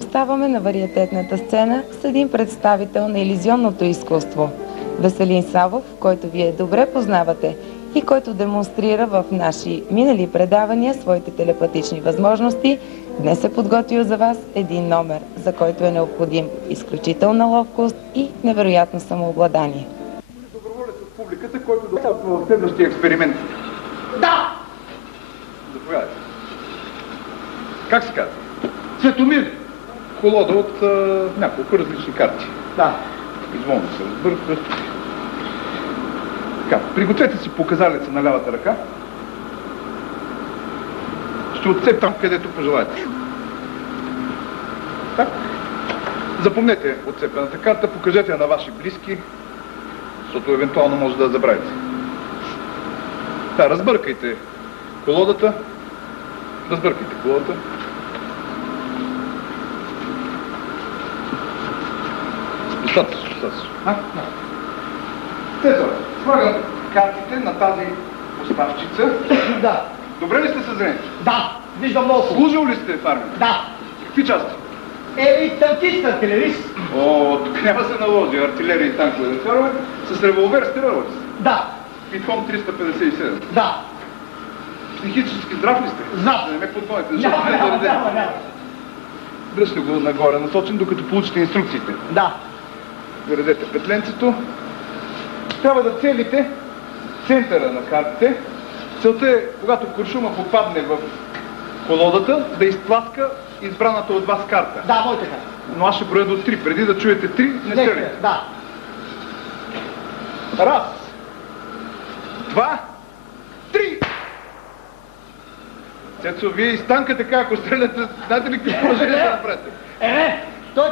Ставаме на вариететната сцена с един представител на илюзионното изкуство – Веселин Савов, който вие добре познавате и който демонстрира в наши минали предавания своите телепатични възможности. Днес е подготвил за вас един номер, за който е необходим изключителна ловкост и невероятно самообладание. Доброволец от публиката, който участва в следващия експеримент. Да! Заповядайте. Как се казва? Светомир. Колода от няколко различни карти. Да. Изволно се разбърква. Така, пригответе си показалеца на лявата ръка. Ще отцеп там, където пожелаете. Так. Запомнете отцепената карта, покажете я на ваши близки, защото евентуално може да я забравите. Да, разбъркайте колодата. Разбъркайте колодата. Достатъчно. Ето, слагам картите на тази поставчица. Да. Добре ли сте съзрени? Да. Виждам много. Служил ли сте в армията? Да. Какви части? Танкист, артилерист. О, тук няма се наложи артилерия и танкове да караме. С револвер стрелвате. Да. Питхом 357. Да. Психически здрав ли сте? Здрав. Да не ме подмоете, Няма. Дръжте го нагоре насочен, докато получите инструкциите. Да. Заредете петленцето. Трябва да целите центъра на картите. Целта е, когато куршума попадне в колодата, да изтласка избраната от вас карта. Да, моята карта. Но аз ще броя до 3. Преди да чуете 3, не стреляйте. Да. Раз, два, три! Цецо, вие изтанка така, ако стреляте, знаете ли какво положение да направите? Той...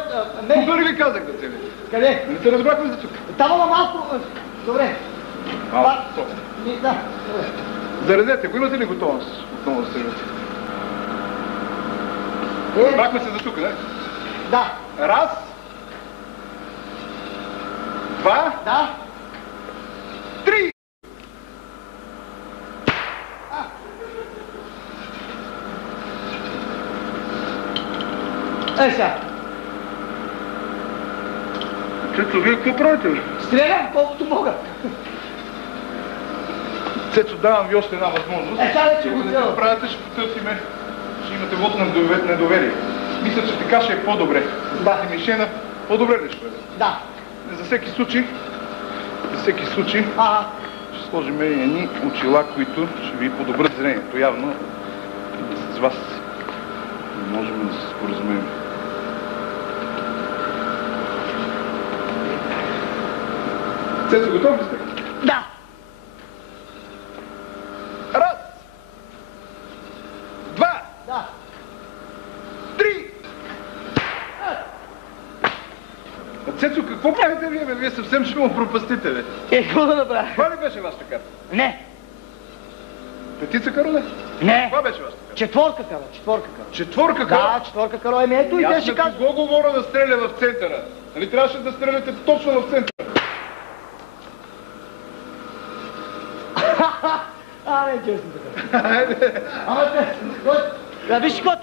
Не. Кога ли ви казах да целите? Къде? Не се разбрахме за тук. Там малко... Добре. Малко. Да. Заредете го, имате ли готовност отново да стреляте? Разбрахме се за тук, не? Да. Раз, два, Да. три! Сега. Цецо, вие какво правите? Стрелям колкото мога. Цецо, давам ви още една възможност. Сега Ако не се правите, ще потърсиме, ще имате вот на недоверие. Мисля, че така ще е по-добре. Да. Мишена, по-добре ли ще бъде? Да. За всеки случай, ще сложим едни очила, които ще ви подобрят зрението. Явно с вас не можем да се споразумеем. Цецо, готов ли сте? Да. Раз, два, Да. три! Цецо, какво правите вие, бе? Вие съвсем ще му пропастите, бе. Какво да направя? Това ли беше вашата карта? Не. Петица каро, не? Не. Това беше вашата карта? Четворка каро. Четворка каро? Да, четворка каро. Ето и те ще кажат. Кого говоря да стреля в центъра? Нали трябваше да стреляте точно в центъра? Честно така. Ама, виж какво